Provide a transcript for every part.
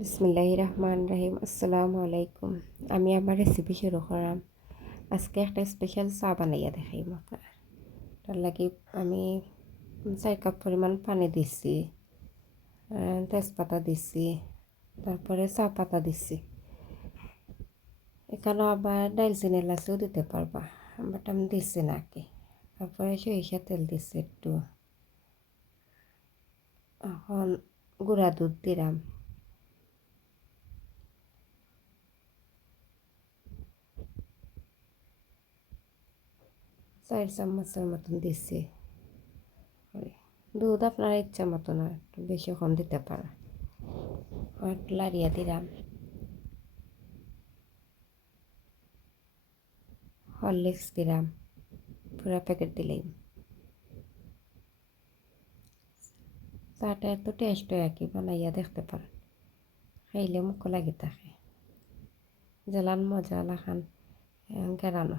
বিসমিল্লাহ রহমান রহিম আসসালামু আলাইকুম আমি আমার রেসিপি শুরু করাম আজকে একটা স্পেশাল চা বানাইয়া দেখাইম আপনার তার লাগি আমি চার কাপ পরিমাণ পানি দিছি তেজপাতা দিছি তারপরে চা পাতা দিছি। এখানে আবার ডাইলচিনি এলাচিও দিতে পারবা বাট আমি দিচ্ছি না কি? তারপরে সরিষা তেল দিচ্ছি একটু। এখন গুঁড়া দুধ দিলাম চার চামচের মতন ওই দুধ আপনার ইচ্ছা মতো না, একটু বেশি কম দিতে পারে আর একটু লাড়িয়ে দিলাম। হরলিক্স দিলাম, পুরা প্যাকেট দিলেই। চাটা এত টেস্ট হয় আর কি বানাইয়া দেখতে পারেন। খাইলে মুখ লাগি থাকে। জ্বালান মজা লাখান গেরানো।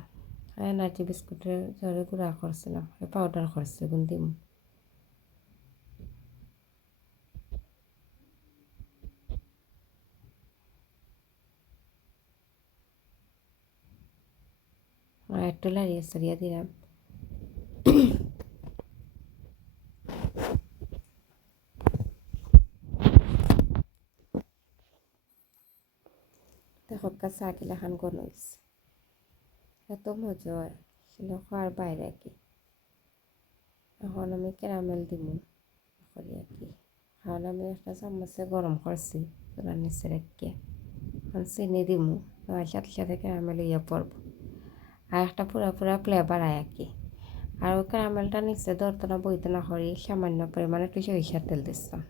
এনার্জি বিস্কুটের জরে গুঁড়া করছিলাম পাউডার করছি গুণ দিম একটু লাড়িয়ে সারিয়ে দিলাম দেখো চা কিলা খান গন হয়েছে এত মজা হয়। ছিল খাওয়ার বাইরে কি? এখন আমি ক্যারামেল দিব করি আর কি এখন আমি একটা চামচে গরম করছি পুরা নিচে রেখে এখন চিনি দিমু আর সাথে সাথে ক্যারামেল ইয়ে পড়ব আর একটা পুরা পুরা ফ্লেভার আয় আর কি আর ওই ক্যারামেলটা নিচে ধরতে না বইতে না করি সামান্য পরিমাণে একটু সরিষার তেল দিচ্ছিলাম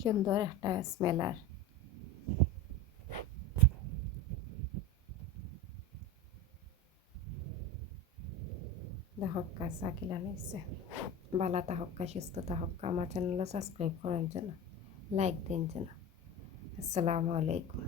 সুন্দর একটা স্মেলার হক্কা চা কিলা নিচ্ছে বালা তাহক্কা সুস্থ তাহক্কা আমার চ্যানেলও সাবস্ক্রাইব করার জন্য লাইক দিন জন্য আসসালামু আলাইকুম